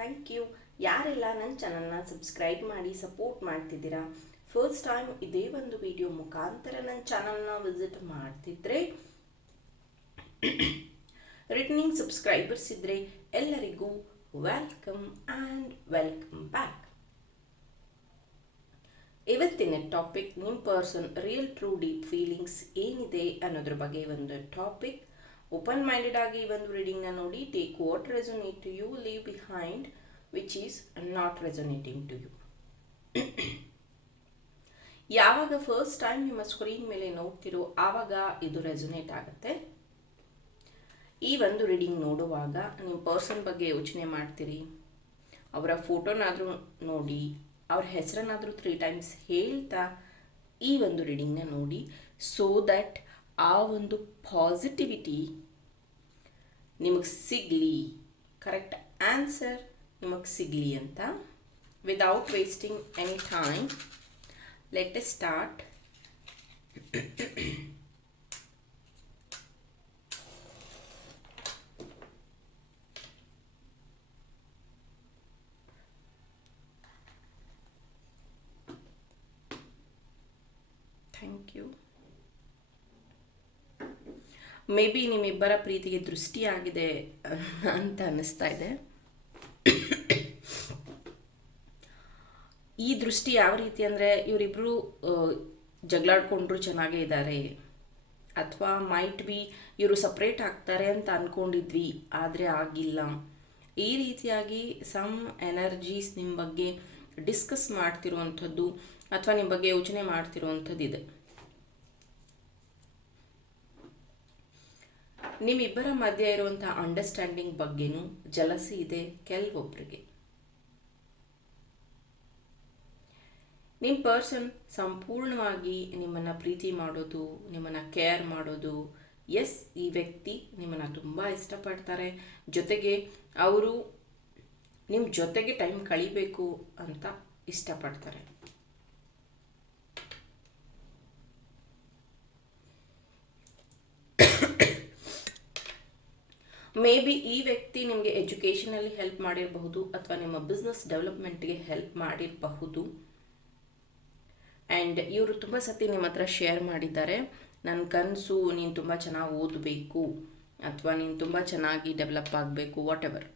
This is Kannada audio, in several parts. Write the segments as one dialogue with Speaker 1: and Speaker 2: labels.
Speaker 1: Thank you. ಯಾರೆಲ್ಲ ನನ್ನ ಚಾನಲ್ನ ಸಬ್ಸ್ಕ್ರೈಬ್ ಮಾಡಿ ಸಪೋರ್ಟ್ ಮಾಡ್ತಿದ್ದೀರಾ, ಫಸ್ಟ್ ಟೈಮ್ ಇದೇ ಒಂದು ವಿಡಿಯೋ ಮುಖಾಂತರ ನನ್ನ ಚಾನಲ್ನ ವಿಸಿಟ್ ಮಾಡ್ತಿದ್ರೆ, ರಿಟರ್ನಿಂಗ್ ಸಬ್ಸ್ಕ್ರೈಬರ್ಸ್ ಇದ್ದರೆ ಎಲ್ಲರಿಗೂ ವೆಲ್ಕಮ್ ಆ್ಯಂಡ್ ವೆಲ್ಕಮ್ ಬ್ಯಾಕ್. ಇವತ್ತಿನ ಟಾಪಿಕ್, ನಿಮ್ಮ person, real true deep feelings ಏನಿದೆ ಅನ್ನೋದ್ರ ಬಗ್ಗೆ ಒಂದು ಟಾಪಿಕ್. ಓಪನ್ ಮೈಂಡೆಡ್ ಆಗಿ ಈ ಒಂದು ರೀಡಿಂಗ್ನ ನೋಡಿ take what resonate to you leave behind which is not resonating to you ಯಾವಾಗ ಫಸ್ಟ್ ಟೈಮ್ ನಿಮ್ಮ ಸ್ಕ್ರೀನ್ ಮೇಲೆ ನೋಡ್ತಿರೋ, ಆವಾಗ ಇದು ರೆಸೊನೇಟ್ ಆಗುತ್ತೆ. ಈ ಒಂದು ರೀಡಿಂಗ್ ನೋಡುವಾಗ ನಿಮ್ಮ ಪರ್ಸನ್ ಬಗ್ಗೆ ಯೋಚನೆ ಮಾಡ್ತೀರಿ. ಅವರ ಫೋಟೋನಾದರೂ ನೋಡಿ, ಅವ್ರ ಹೆಸರನ್ನಾದರೂ ತ್ರೀ ಟೈಮ್ಸ್ ಹೇಳ್ತಾ ಈ ಒಂದು ರೀಡಿಂಗ್ನ ನೋಡಿ ಸೋ ದಟ್ ಆ ಒಂದು ಪಾಸಿಟಿವಿಟಿ ನಿಮಗೆ ಸಿಗಲಿ. ಕರೆಕ್ಟ್ ಆನ್ಸರ್ ನಿಮಗೆ ಸಿಗಲಿ ಅಂತ. Without wasting any time let start thank you maybe ನಿಮ್ಮಿಬ್ಬರ ಪ್ರೀತಿಗೆ ದೃಷ್ಟಿಯಾಗಿದೆ ಅಂತ ಅನ್ನಿಸ್ತಾ ಇದೆ. ಈ ದೃಷ್ಟಿ ಯಾವ ರೀತಿ ಅಂದರೆ ಇವರಿಬ್ಬರು ಜಗಳಾಡ್ಕೊಂಡ್ರು ಚೆನ್ನಾಗೇ ಇದ್ದಾರೆ. ಅಥವಾ ಮೈಟ್ ಬಿ ಇವರು ಸಪ್ರೇಟ್ ಆಗ್ತಾರೆ ಅಂತ ಅಂದ್ಕೊಂಡಿದ್ವಿ ಆದರೆ ಆಗಿಲ್ಲ. ಈ ರೀತಿಯಾಗಿ ಸಮ್ ಎನರ್ಜೀಸ್ ನಿಮ್ಮ ಬಗ್ಗೆ ಡಿಸ್ಕಸ್ ಮಾಡ್ತಿರುವಂಥದ್ದು, ಅಥವಾ ನಿಮ್ಮ ಬಗ್ಗೆ ಯೋಚನೆ ಮಾಡ್ತಿರುವಂಥದ್ದು ಇದೆ ನಿಮ್ಮಿಬ್ಬರ ಮಧ್ಯೆ ಇರುವಂಥ ಅಂಡರ್ಸ್ಟ್ಯಾಂಡಿಂಗ್ ಬಗ್ಗೆನೂ ಜಲಸಿ ಇದೆ ಕೆಲವೊಬ್ಬರಿಗೆ ನಿಮ್ಮ ಪರ್ಸನ್ ಸಂಪೂರ್ಣವಾಗಿ ನಿಮ್ಮನ್ನು ಪ್ರೀತಿ ಮಾಡೋದು, ನಿಮ್ಮನ್ನು ಕೇರ್ ಮಾಡೋದು ಎಸ್ ಈ ವ್ಯಕ್ತಿ ನಿಮ್ಮನ್ನು ತುಂಬ ಇಷ್ಟಪಡ್ತಾರೆ. ಜೊತೆಗೆ ಅವರು ನಿಮ್ಮ ಜೊತೆಗೆ ಟೈಮ್ ಕಳಿಬೇಕು ಅಂತ ಇಷ್ಟಪಡ್ತಾರೆ. ಮೇ ಬಿ ಈ ವ್ಯಕ್ತಿ ನಿಮಗೆ ಎಜುಕೇಷನಲ್ಲಿ ಹೆಲ್ಪ್ ಮಾಡಿರಬಹುದು ಅಥವಾ ನಿಮ್ಮ ಬಿಸ್ನೆಸ್ ಡೆವಲಪ್ಮೆಂಟ್ಗೆ ಹೆಲ್ಪ್ ಮಾಡಿರಬಹುದು. ಆ್ಯಂಡ್ ಇವರು ತುಂಬ ಸತಿ ನಿಮ್ಮ ಹತ್ರ ಶೇರ್ ಮಾಡಿದ್ದಾರೆ ನನ್ನ ಕನಸು ನೀನು ತುಂಬ ಚೆನ್ನಾಗಿ ಓದಬೇಕು ಅಥವಾ ನೀನು ತುಂಬ ಚೆನ್ನಾಗಿ ಡೆವಲಪ್ ಆಗಬೇಕು ವಾಟ್ ಎವರ್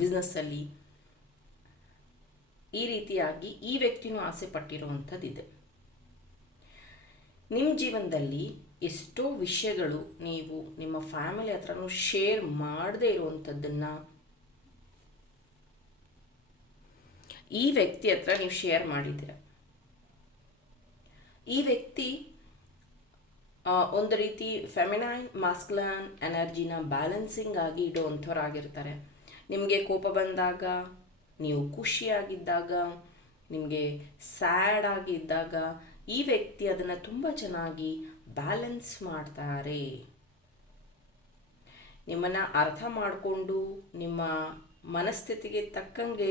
Speaker 1: ಬಿಸ್ನೆಸ್ಸಲ್ಲಿ ಈ ರೀತಿಯಾಗಿ ಈ ವ್ಯಕ್ತಿನೂ ಆಸೆ ಪಟ್ಟಿರುವಂಥದ್ದಿದೆ. ನಿಮ್ಮ ಜೀವನದಲ್ಲಿ ಎಷ್ಟೋ ವಿಷಯಗಳು ನೀವು ನಿಮ್ಮ ಫ್ಯಾಮಿಲಿ ಹತ್ರನೂ ಶೇರ್ ಮಾಡದೇ ಇರುವಂಥದ್ದನ್ನು ಈ ವ್ಯಕ್ತಿ ಹತ್ರ ನೀವು ಶೇರ್ ಮಾಡಿದ್ದೀರ. ಈ ವ್ಯಕ್ತಿ ಒಂದು ರೀತಿ ಫೆಮಿನೈನ್ ಮಾಸ್ಕ್ಲನ್ ಎನರ್ಜಿನ ಬ್ಯಾಲೆನ್ಸಿಂಗ್ ಆಗಿ ಇಡುವಂಥವ್ರಾಗಿರ್ತಾರೆ. ನಿಮಗೆ ಕೋಪ ಬಂದಾಗ, ನೀವು ಖುಷಿಯಾಗಿದ್ದಾಗ, ನಿಮಗೆ ಸ್ಯಾಡ್ ಆಗಿದ್ದಾಗ ಈ ವ್ಯಕ್ತಿ ಅದನ್ನು ತುಂಬ ಚೆನ್ನಾಗಿ ಬ್ಯಾಲೆನ್ಸ್ ಮಾಡ್ತಾರೆ. ನಿಮ್ಮನ್ನು ಅರ್ಥ ಮಾಡಿಕೊಂಡು ನಿಮ್ಮ ಮನಸ್ಥಿತಿಗೆ ತಕ್ಕಂಗೆ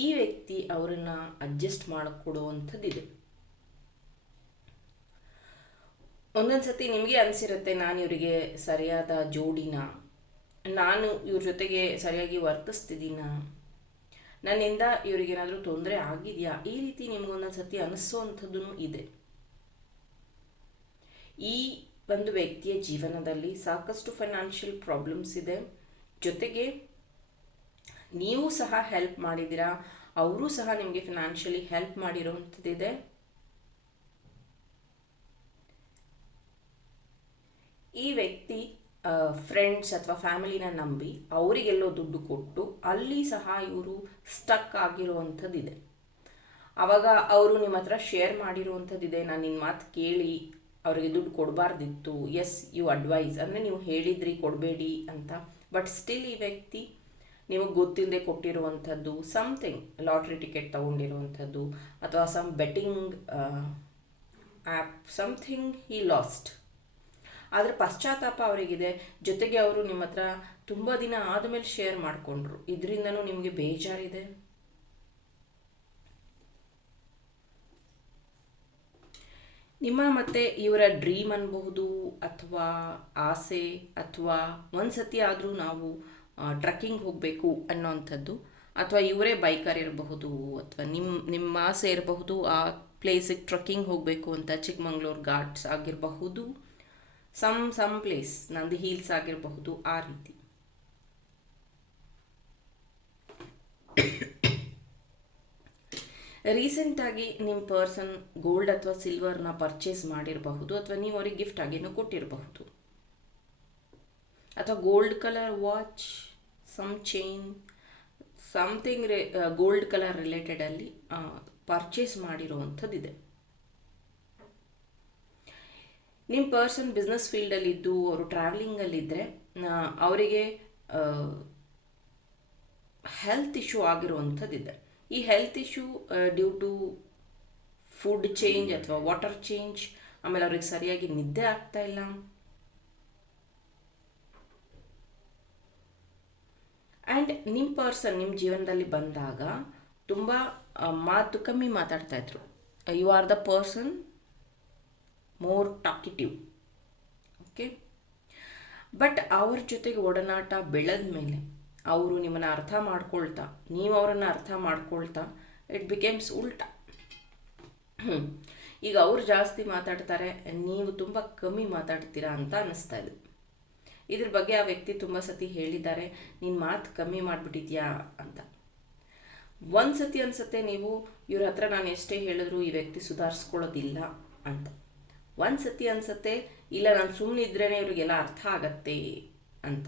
Speaker 1: ಈ ವ್ಯಕ್ತಿ ಅವರನ್ನು ಅಡ್ಜಸ್ಟ್ ಮಾಡಿಕೊಡುವಂಥದ್ದಿದೆ ಒಂದೊಂದು ಸತಿ ನಿಮಗೆ ಅನಿಸಿರುತ್ತೆ, ನಾನು ಇವರಿಗೆ ಸರಿಯಾದ ಜೋಡಿನ? ನಾನು ಇವ್ರ ಜೊತೆಗೆ ಸರಿಯಾಗಿ ವರ್ತಿಸ್ತಿದ್ದೀನ? ನನ್ನಿಂದ ಇವರಿಗೇನಾದರೂ ತೊಂದರೆ ಆಗಿದೆಯಾ? ಈ ರೀತಿ ನಿಮಗೊಂದೊಂದು ಸತಿ ಅನಿಸೋವಂಥದ್ದು ಇದೆ. ಈ ಒಂದು ವ್ಯಕ್ತಿಯ ಜೀವನದಲ್ಲಿ ಸಾಕಷ್ಟು ಫೈನಾನ್ಷಿಯಲ್ ಪ್ರಾಬ್ಲಮ್ಸ್ ಇದೆ. ಜೊತೆಗೆ ನೀವು ಸಹ ಹೆಲ್ಪ್ ಮಾಡಿದ್ದೀರಾ? ಅವರು ಸಹ ನಿಮಗೆ ಫಿನಾನ್ಷಿಯಲಿ ಹೆಲ್ಪ್ ಮಾಡಿರೋವಂಥದ್ದಿದೆ. ಈ ವ್ಯಕ್ತಿ ಫ್ರೆಂಡ್ಸ್ ಅಥವಾ ಫ್ಯಾಮಿಲಿನ ನಂಬಿ ಅವರಿಗೆಲ್ಲೋ ದುಡ್ಡು ಕೊಟ್ಟು ಅಲ್ಲಿ ಸಹ ಇವರು ಸ್ಟಕ್ ಆಗಿರುವಂಥದ್ದಿದೆ. ಆವಾಗ ಅವರು ನಿಮ್ಮ ಹತ್ರ ಶೇರ್ ಮಾಡಿರುವಂಥದ್ದಿದೆ. ನಾನು ನಿನ್ನ ಮಾತು ಕೇಳಿ ಅವರಿಗೆ ದುಡ್ಡು ಕೊಡಬಾರ್ದಿತ್ತು ಎಸ್ ಯು ಅಡ್ವೈಸ್ ಅಂದರೆ ನೀವು ಹೇಳಿದ್ರಿ, ಕೊಡಬೇಡಿ ಅಂತ. ಬಟ್ ಸ್ಟಿಲ್ ಈ ವ್ಯಕ್ತಿ ನಿಮಗೆ ಗೊತ್ತಿಲ್ಲದೆ ಕೊಟ್ಟಿರುವಂಥದ್ದು ಸಮಥಿಂಗ್ ಲಾಟ್ರಿ ಟಿಕೆಟ್ ತೊಗೊಂಡಿರುವಂಥದ್ದು, ಅಥವಾ some betting app something he lost ಆದರೆ ಪಶ್ಚಾತ್ತಾಪ ಅವರಿಗಿದೆ. ಜೊತೆಗೆ ಅವರು ನಿಮ್ಮ ಹತ್ರ ತುಂಬ ದಿನ ಆದಮೇಲೆ ಶೇರ್ ಮಾಡಿಕೊಂಡ್ರು. ಇದರಿಂದನೂ ನಿಮಗೆ ಬೇಜಾರಿದೆ. ನಿಮ್ಮ ಮತ್ತೆ ಇವರ ಡ್ರೀಮ್ ಅನ್ಬಹುದು ಅಥವಾ ಆಸೆ ಅಥವಾ ಒಂದು ಸತಿ ಆದರೂ ನಾವು ಟ್ರಕ್ಕಿಂಗ್ ಹೋಗಬೇಕು ಅನ್ನೋವಂಥದ್ದು ಅಥವಾ ಇವರೇ ಬೈಕರ್ ಇರಬಹುದು, ಅಥವಾ ನಿಮ್ಮ ನಿಮ್ಮ ಆಸೆ ಇರಬಹುದು, ಆ ಪ್ಲೇಸಿಗೆ ಟ್ರಕ್ಕಿಂಗ್ ಹೋಗಬೇಕು ಅಂತ ಚಿಕ್ಕಮಂಗ್ಳೂರು ಘಾಟ್ಸ್ ಆಗಿರಬಹುದು ಸಮ್ ಸಮ್ ಪ್ಲೇಸ್ ನಂದು ಹೀಲ್ಸ್ ಆಗಿರಬಹುದು, ಆ ರೀತಿ. ರೀಸೆಂಟಾಗಿ ನಿಮ್ಮ ಪರ್ಸನ್ ಗೋಲ್ಡ್ ಅಥವಾ ಸಿಲ್ವರ್ನ ಪರ್ಚೇಸ್ ಮಾಡಿರಬಹುದು ಅಥವಾ ನೀವು ಅವ್ರಿಗೆ ಗಿಫ್ಟ್ ಆಗಿನೂ ಕೊಟ್ಟಿರಬಹುದು. ಅಥವಾ gold colour watch some chain something ರೇ ಗೋಲ್ಡ್ ಕಲರ್ ರಿಲೇಟೆಡಲ್ಲಿ ಪರ್ಚೇಸ್ ಮಾಡಿರುವಂಥದ್ದಿದೆ. ನಿಮ್ಮ ಪರ್ಸನ್ ಬಿಸ್ನೆಸ್ ಫೀಲ್ಡಲ್ಲಿದ್ದು ಅವರು ಟ್ರಾವೆಲಿಂಗಲ್ಲಿದ್ದರೆ ಅವರಿಗೆ ಹೆಲ್ತ್ ಇಶ್ಯೂ ಆಗಿರುವಂಥದ್ದಿದೆ. ಈ health issue due to food change ಅಥವಾ ವಾಟರ್ ಚೇಂಜ್ ಆಮೇಲೆ ಅವ್ರಿಗೆ ಸರಿಯಾಗಿ ನಿದ್ದೆ ಆಗ್ತಾ ಇಲ್ಲ. ಆ್ಯಂಡ್ ನಿಮ್ಮ ಪರ್ಸನ್ ನಿಮ್ಮ ಜೀವನದಲ್ಲಿ ಬಂದಾಗ ತುಂಬ ಮಾತು ಕಮ್ಮಿ ಮಾತಾಡ್ತಾ ಇದ್ರು. You are the person more talkative okay but ಅವ್ರ ಜೊತೆಗೆ ಒಡನಾಟ ಬೆಳೆದ ಮೇಲೆ ಅವರು ನಿಮ್ಮನ್ನು ಅರ್ಥ ಮಾಡ್ಕೊಳ್ತಾ, ನೀವು ಅವರನ್ನು ಅರ್ಥ ಮಾಡ್ಕೊಳ್ತಾ ಇಟ್ ಬಿಕೇಮ್ಸ್ ಉಲ್ಟಾ. ಈಗ ಅವರು ಜಾಸ್ತಿ ಮಾತಾಡ್ತಾರೆ, ನೀವು ತುಂಬ ಕಮ್ಮಿ ಮಾತಾಡ್ತೀರಾ ಅಂತ ಅನ್ನಿಸ್ತಾ ಇದೆ. ಇದ್ರ ಬಗ್ಗೆ ಆ ವ್ಯಕ್ತಿ ತುಂಬ ಸತಿ ಹೇಳಿದ್ದಾರೆ ನಿನ್ನ ಮಾತು ಕಮ್ಮಿ ಮಾಡಿಬಿಟ್ಟಿದ್ಯಾ ಅಂತ. ಒಂದು ಸತಿ ಅನ್ಸುತ್ತೆ ನೀವು, ಇವ್ರ ಹತ್ರ ನಾನು ಎಷ್ಟೇ ಹೇಳಿದ್ರು ಈ ವ್ಯಕ್ತಿ ಸುಧಾರಿಸ್ಕೊಳ್ಳೋದಿಲ್ಲ ಅಂತ. ಒಂದು ಸತಿ ಅನ್ಸುತ್ತೆ, ಇಲ್ಲ ನಾನು ಸುಮ್ಮನೆ ಇದ್ರೇ ಇವ್ರಿಗೆಲ್ಲ ಅರ್ಥ ಆಗತ್ತೆ ಅಂತ.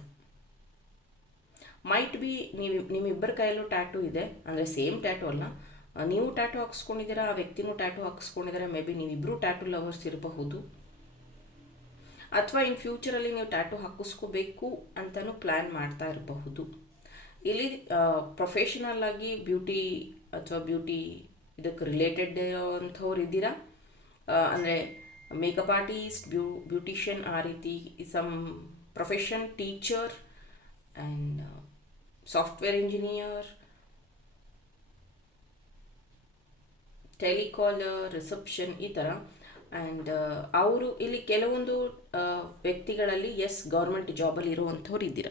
Speaker 1: ಮೈಟ್ ಬಿ ನೀವು, ನಿಮ್ಮಿಬ್ಬರ ಕೈಯಲ್ಲೂ ಟ್ಯಾಟು ಇದೆ. ಅಂದರೆ ಸೇಮ್ ಟ್ಯಾಟು ಅಲ್ಲ. ನೀವು ಟ್ಯಾಟು ಹಾಕ್ಸ್ಕೊಂಡಿದ್ದೀರಾ, ಆ ವ್ಯಕ್ತಿನೂ ಟ್ಯಾಟು ಹಾಕ್ಸ್ಕೊಂಡಿದ್ದಾರೆ. ಮೇ ಬಿ ನೀವಿಬ್ಬರು ಟ್ಯಾಟು ಲವರ್ಸ್ ಇರಬಹುದು. ಅಥವಾ ಇನ್ ಫ್ಯೂಚರಲ್ಲಿ ನೀವು ಟ್ಯಾಟು ಹಾಕಿಸ್ಕೋಬೇಕು ಅಂತಲೂ ಪ್ಲ್ಯಾನ್ ಮಾಡ್ತಾ ಇರಬಹುದು. ಇಲ್ಲಿ ಪ್ರೊಫೆಷನಲ್ ಆಗಿ ಬ್ಯೂಟಿ ಅಥವಾ ಬ್ಯೂಟಿ ಇದಕ್ಕೆ ರಿಲೇಟೆಡ್ ಅಂಥವ್ರು ಇದ್ದೀರಾ? ಅಂದರೆ ಮೇಕಪ್ ಆರ್ಟಿಸ್ಟ್ ಬ್ಯೂ ಬ್ಯೂಟಿಷಿಯನ್ ಆ ರೀತಿ some profession teacher and software engineer telecaller reception ಈ ಥರ ಆ್ಯಂಡ್ ಅವರು ಇಲ್ಲಿ ಕೆಲವೊಂದು ವ್ಯಕ್ತಿಗಳಲ್ಲಿ ಎಸ್ ಗೌರ್ಮೆಂಟ್ ಜಾಬಲ್ಲಿ ಇರುವಂಥವ್ರು ಇದ್ದೀರ.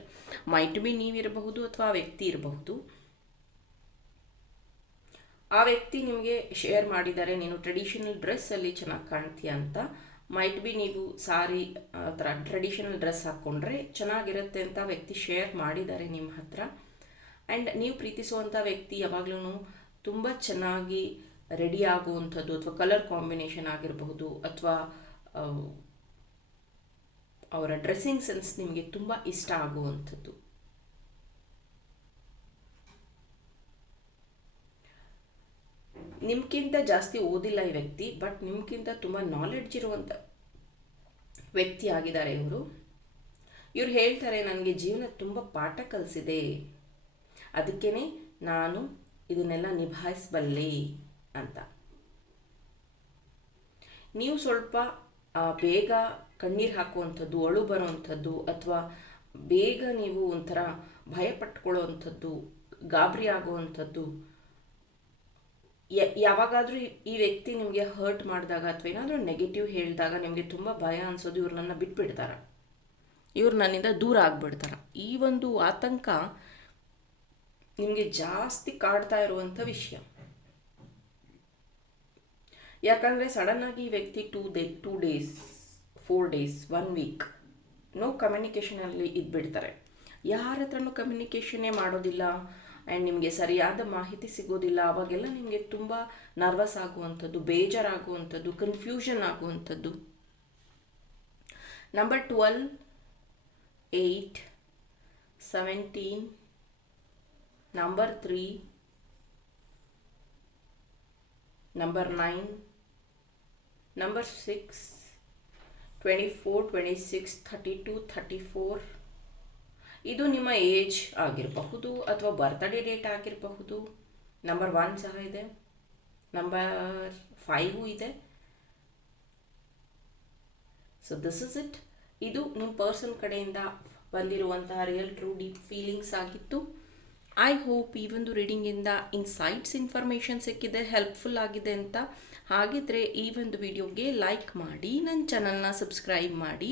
Speaker 1: ಮೈಟ್ ಬಿ ನೀವಿರಬಹುದು ಅಥವಾ ಆ ವ್ಯಕ್ತಿ ಇರಬಹುದು. ಆ ವ್ಯಕ್ತಿ ನಿಮಗೆ ಶೇರ್ ಮಾಡಿದ್ದಾರೆ, ನೀನು ಟ್ರೆಡಿಷನಲ್ ಡ್ರೆಸ್ಸಲ್ಲಿ ಚೆನ್ನಾಗಿ ಕಾಣ್ತೀಯ ಅಂತ. ಮೈಟ್ ಬಿ ನೀವು ಸಾರಿ ಆ ಥರ ಟ್ರೆಡಿಷನಲ್ ಡ್ರೆಸ್ ಹಾಕ್ಕೊಂಡ್ರೆ ಚೆನ್ನಾಗಿರುತ್ತೆ ಅಂತ ವ್ಯಕ್ತಿ ಶೇರ್ ಮಾಡಿದ್ದಾರೆ ನಿಮ್ಮ ಹತ್ರ. ಆ್ಯಂಡ್ ನೀವು ಪ್ರೀತಿಸುವಂಥ ವ್ಯಕ್ತಿ ಯಾವಾಗಲೂ ತುಂಬ ಚೆನ್ನಾಗಿ ರೆಡಿ ಆಗುವಂಥದ್ದು ಅಥವಾ ಕಲರ್ ಕಾಂಬಿನೇಷನ್ ಆಗಿರಬಹುದು ಅಥವಾ ಅವರ ಡ್ರೆಸ್ಸಿಂಗ್ ಸೆನ್ಸ್ ನಿಮಗೆ ತುಂಬ ಇಷ್ಟ ಆಗುವಂಥದ್ದು. ನಿಮ್ಗಿಂತ ಜಾಸ್ತಿ ಓದಿಲ್ಲ ಈ ವ್ಯಕ್ತಿ ಬಟ್ ನಿಮ್ಗಿಂತ ತುಂಬ ನಾಲೆಡ್ಜ್ ಇರುವಂಥ ವ್ಯಕ್ತಿ ಆಗಿದ್ದಾರೆ ಇವರು. ಇವ್ರು ಹೇಳ್ತಾರೆ ನನಗೆ ಜೀವನ ತುಂಬ ಪಾಠ ಕಲಿಸಿದೆ. ಅದಕ್ಕೇ ನಾನು ಇದನ್ನೆಲ್ಲ ನಿಭಾಯಿಸಬಲ್ಲೆ ಅಂತ. ನೀವು ಸ್ವಲ್ಪ ಬೇಗ ಕಣ್ಣೀರು ಹಾಕುವಂಥದ್ದು, ಅಳು ಬರುವಂಥದ್ದು, ಅಥವಾ ಬೇಗ ನೀವು ಒಂಥರ ಭಯ ಪಟ್ಕೊಳ್ಳುವಂಥದ್ದು ಗಾಬರಿ ಆಗುವಂಥದ್ದು ಯಾವಾಗಾದರೂ ಈ ವ್ಯಕ್ತಿ ನಿಮಗೆ ಹರ್ಟ್ ಮಾಡಿದಾಗ ಅಥವಾ ಏನಾದರೂ ನೆಗೆಟಿವ್ ಹೇಳಿದಾಗ ನಿಮಗೆ ತುಂಬ ಭಯ ಅನ್ಸೋದು, ಇವ್ರು ನನ್ನ ಬಿಟ್ಬಿಡ್ತಾರೆ. ಇವ್ರು ನನ್ನಿಂದ ದೂರ ಆಗಿಬಿಡ್ತಾರೆ. ಈ ಒಂದು ಆತಂಕ ನಿಮಗೆ ಜಾಸ್ತಿ ಕಾಡ್ತಾ ಇರುವಂಥ ವಿಷಯ. ಯಾಕಂದರೆ ಸಡನ್ನಾಗಿ ಈ ವ್ಯಕ್ತಿ two day two days four days one week no ಕಮ್ಯುನಿಕೇಷನಲ್ಲಿ ಇದ್ಬಿಡ್ತಾರೆ. ಯಾರ ಹತ್ರನೂ ಕಮ್ಯುನಿಕೇಷನ್ನೇ ಮಾಡೋದಿಲ್ಲ. ಆ್ಯಂಡ್ ನಿಮಗೆ ಸರಿಯಾದ ಮಾಹಿತಿ ಸಿಗೋದಿಲ್ಲ ಆವಾಗೆಲ್ಲ ನಿಮಗೆ ತುಂಬ ನರ್ವಸ್ ಆಗುವಂಥದ್ದು, ಬೇಜಾರಾಗುವಂಥದ್ದು ಕನ್ಫ್ಯೂಷನ್ ಆಗುವಂಥದ್ದು. Number twelve eight seventeen number three number nine number six twenty four twenty six thirty two thirty four ಇದು ನಿಮ್ಮ ಏಜ್ ಆಗಿರಬಹುದು ಅಥವಾ ಬರ್ತ್ಡೇ ಡೇಟ್ ಆಗಿರಬಹುದು. ನಂಬರ್ ಒನ್ ಸಹ ಇದೆ. ನಂಬರ್ ಫೈವು ಇದೆ. ಸೊ ದಿಸ್ ಇಸ್ ಇಟ್ ಇದು ನಿಮ್ಮ ಪರ್ಸನ್ ಕಡೆಯಿಂದ ಬಂದಿರುವಂತಹ ರಿಯಲ್ ಟ್ರೂ ಡೀಪ್ ಫೀಲಿಂಗ್ಸ್ ಆಗಿತ್ತು. ಐ ಹೋಪ್ ಈ ಒಂದು ರೀಡಿಂಗಿಂದ ಇನ್ಸೈಟ್ಸ್ ಇನ್ಫಾರ್ಮೇಷನ್ ಸಿಕ್ಕಿದೆ ಹೆಲ್ಪ್ಫುಲ್ ಆಗಿದೆ ಅಂತ. ಹಾಗಿದ್ರೆ ಈ ಒಂದು ವಿಡಿಯೋಗೆ ಲೈಕ್ ಮಾಡಿ ನನ್ನ ಚಾನಲ್ನ ಸಬ್ಸ್ಕ್ರೈಬ್ ಮಾಡಿ.